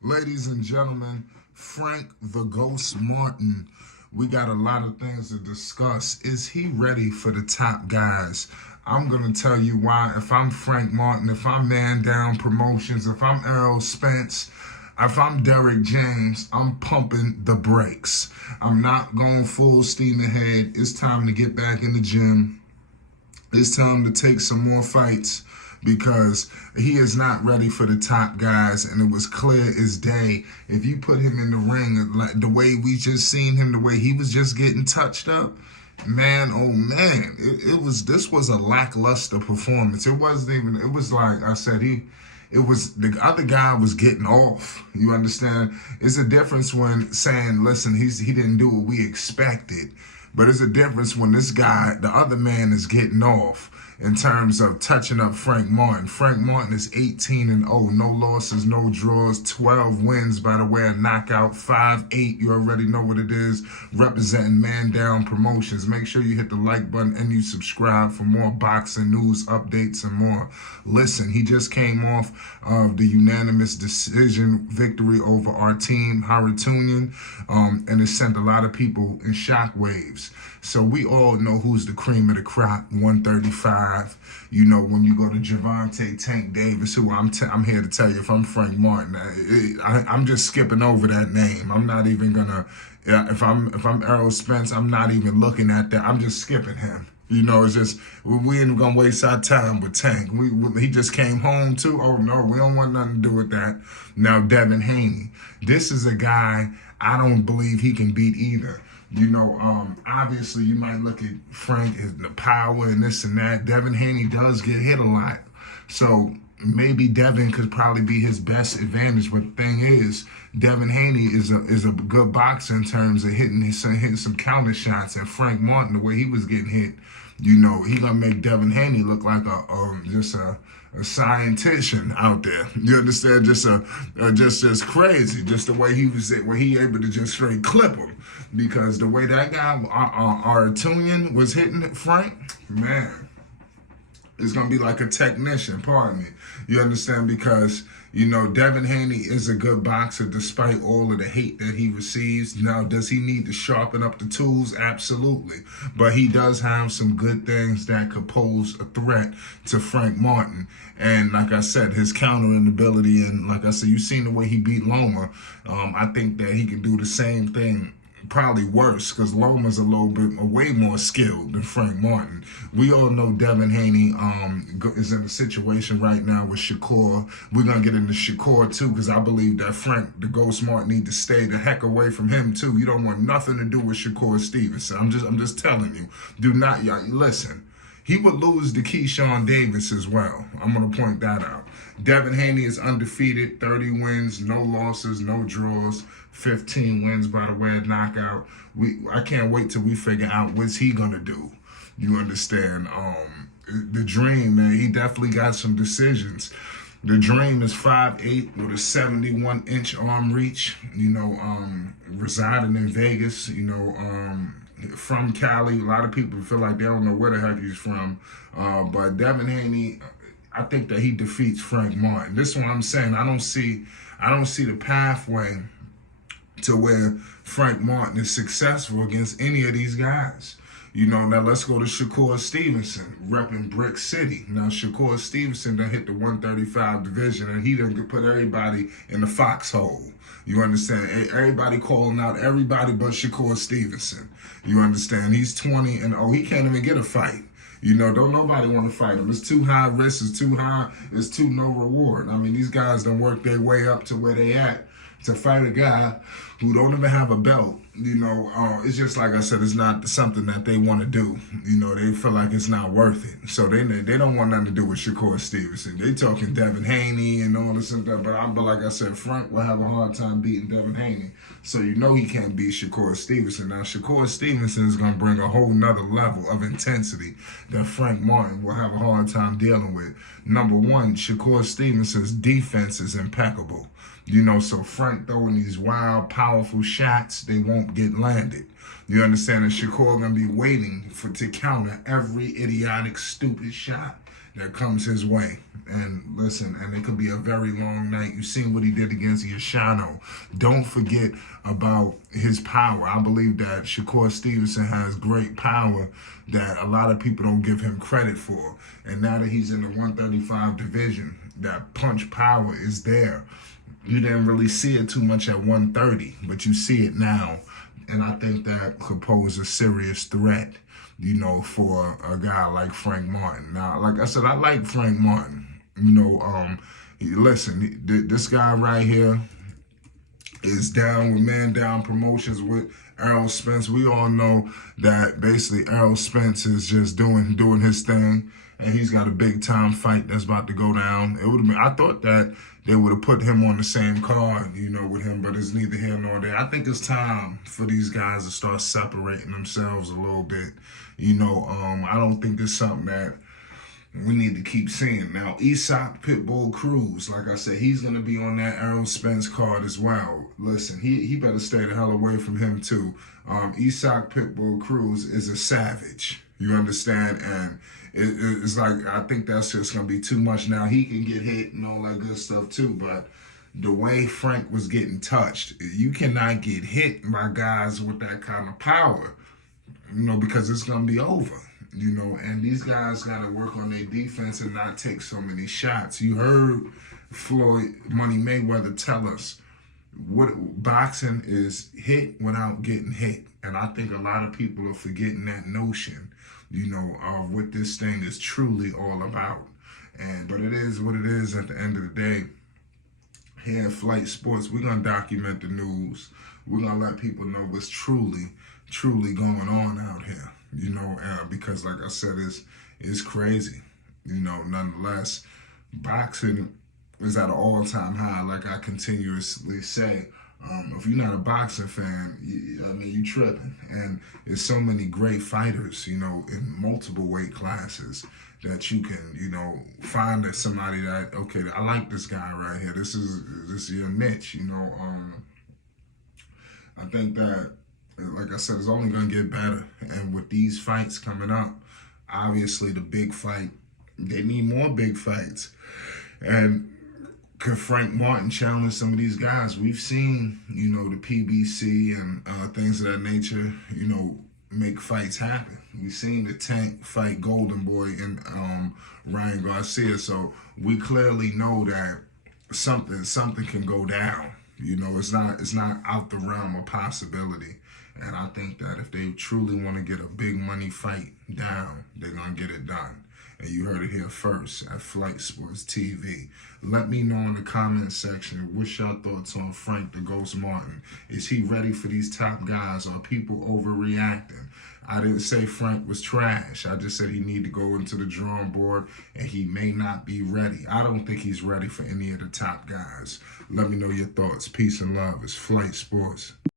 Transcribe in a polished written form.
Ladies and gentlemen, Frank the Ghost Martin. We got a lot of things to discuss. Is he ready for the top guys? I'm going to tell you why. If I'm Frank Martin, if I'm Man Down Promotions, if I'm Errol Spence, if I'm Derek James, I'm pumping the brakes. I'm not going full steam ahead. It's time to get back in the gym. It's time to take some more fights because he is not ready for the top guys, and it was clear as day. If you put him in the ring, like the way we just seen him, the way he was just getting touched up, man, oh man, this was a lackluster performance. It wasn't even. It was like I said, It was the other guy was getting off. You understand? It's a difference when saying, "Listen, he didn't do what we expected." But it's a difference when this guy, the other man, is getting off in terms of touching up Frank Martin. Frank Martin is 18-0, no losses, no draws, 12 wins by the way of knockout, 5-8. You already know what it is. Representing Man Down Promotions. Make sure you hit the like button and you subscribe for more boxing news, updates, and more. Listen, he just came off of the unanimous decision victory over our team, Haratunian, and it sent a lot of people in shockwaves. So we all know who's the cream of the crop, 135. You know, when you go to Javante Tank Davis, who I'm here to tell you, if I'm Frank Martin, I'm just skipping over that name. I'm not even gonna. If I'm Errol Spence, I'm not even looking at that. I'm just skipping him. You know, it's just we ain't gonna waste our time with Tank. He just came home too. Oh no, we don't want nothing to do with that. Now Devin Haney, this is a guy I don't believe he can beat either. You know, obviously you might look at Frank as the power and this and that. Devin Haney does get hit a lot, so maybe Devin could probably be his best advantage. But the thing is, Devin Haney is a good boxer in terms of hitting some counter shots. And Frank Martin, the way he was getting hit, you know, he gonna make Devin Haney look like just a scientician out there. You understand? Just crazy. Just the way he was, where he able to just straight clip him. Because the way that guy, Artunian, was hitting Frank, man, it's gonna be like a technician. Pardon me. You understand? Because you know Devin Haney is a good boxer despite all of the hate that he receives. Now, does he need to sharpen up the tools? Absolutely. But he does have some good things that could pose a threat to Frank Martin. And like I said, his countering ability, and like I said, you've seen the way he beat Loma. I think that he can do the same thing, probably worse, because Loma's a little bit way more skilled than Frank Martin. We all know Devin Haney is in a situation right now with Shakur. We're gonna get into Shakur too, because I believe that Frank the Ghost Martin need to stay the heck away from him too. You don't want nothing to do with Shakur Stevenson. I'm just telling you. Do not, y'all listen. He would lose to Keyshawn Davis as well. I'm going to point that out. Devin Haney is undefeated, 30 wins, no losses, no draws, 15 wins by the way of knockout. I can't wait till we figure out what's he going to do. You understand? The Dream, man, he definitely got some decisions. The Dream is 5'8" with a 71-inch arm reach, you know, residing in Vegas, you know, from Cali. A lot of people feel like they don't know where the heck he's from. But Devin Haney, I think that he defeats Frank Martin. This is what I'm saying. I don't see the pathway to where Frank Martin is successful against any of these guys. You know, now let's go to Shakur Stevenson, repping Brick City. Now, Shakur Stevenson done hit the 135 division, and he done put everybody in the foxhole. You understand? Everybody calling out everybody but Shakur Stevenson. You understand? He's 20-0. He can't even get a fight. You know, don't nobody want to fight him. It's too high risk. It's too high. It's too no reward. I mean, these guys done work their way up to where they at to fight a guy who don't even have a belt. You know, it's just like I said, it's not something that they want to do. You know, they feel like it's not worth it. So they don't want nothing to do with Shakur Stevenson. They talking Devin Haney and all this and that. But like I said, Frank will have a hard time beating Devin Haney. So you know he can't beat Shakur Stevenson. Now, Shakur Stevenson is going to bring a whole nother level of intensity that Frank Martin will have a hard time dealing with. Number one, Shakur Stevenson's defense is impeccable. You know, so Frank throwing these wild, powerful shots, they won't get landed. You understand? And Shakur gonna be waiting to counter every idiotic, stupid shot that comes his way. And listen, and it could be a very long night. You've seen what he did against Yashano. Don't forget about his power. I believe that Shakur Stevenson has great power that a lot of people don't give him credit for. And now that he's in the 135 division, that punch power is there. You didn't really see it too much at 130, but you see it now. And I think that could pose a serious threat, you know, for a guy like Frank Martin. Now, like I said, I like Frank Martin. You know, listen, this guy right here is down with Man Down Promotions with Errol Spence. We all know that basically Errol Spence is just doing his thing, and he's got a big time fight that's about to go down. It would have been, I thought that they would have put him on the same card, you know, with him, but it's neither here nor there. I think it's time for these guys to start separating themselves a little bit. You know, I don't think it's something that we need to keep seeing. Now, Isak Pitbull Cruz, like I said, he's going to be on that Errol Spence card as well. Listen, he better stay the hell away from him too. Isak Pitbull Cruz is a savage. You understand? And it's like, I think that's just going to be too much. Now, he can get hit and all that good stuff too, but the way Frank was getting touched, you cannot get hit by guys with that kind of power, you know, because it's going to be over. You know, and these guys got to work on their defense and not take so many shots. You heard Floyd Money Mayweather tell us what boxing is: hit without getting hit. And I think a lot of people are forgetting that notion, you know, of what this thing is truly all about. But it is what it is at the end of the day. Here at Flight Sports, we're going to document the news. We're going to let people know what's truly going on out here. You know, because like I said, it's crazy. You know, nonetheless, boxing is at an all-time high. Like I continuously say, if you're not a boxing fan, I mean, you tripping. And there's so many great fighters, you know, in multiple weight classes that you can, you know, find that somebody that, okay, I like this guy right here. This is your niche, you know. I think that, like I said, it's only going to get better. And with these fights coming up, obviously the big fight, they need more big fights. And could Frank Martin challenge some of these guys? We've seen, you know, the PBC and things of that nature, you know, make fights happen. We've seen the Tank fight Golden Boy and Ryan Garcia. So we clearly know that something can go down. You know, it's not out the realm of possibility. And I think that if they truly want to get a big money fight down, they're going to get it done. And you heard it here first at Flight Sports TV. Let me know in the comment section, what's your thoughts on Frank the Ghost Martin? Is he ready for these top guys? Are people overreacting? I didn't say Frank was trash. I just said he need to go into the drawing board and he may not be ready. I don't think he's ready for any of the top guys. Let me know your thoughts. Peace and love. It's Flight Sports.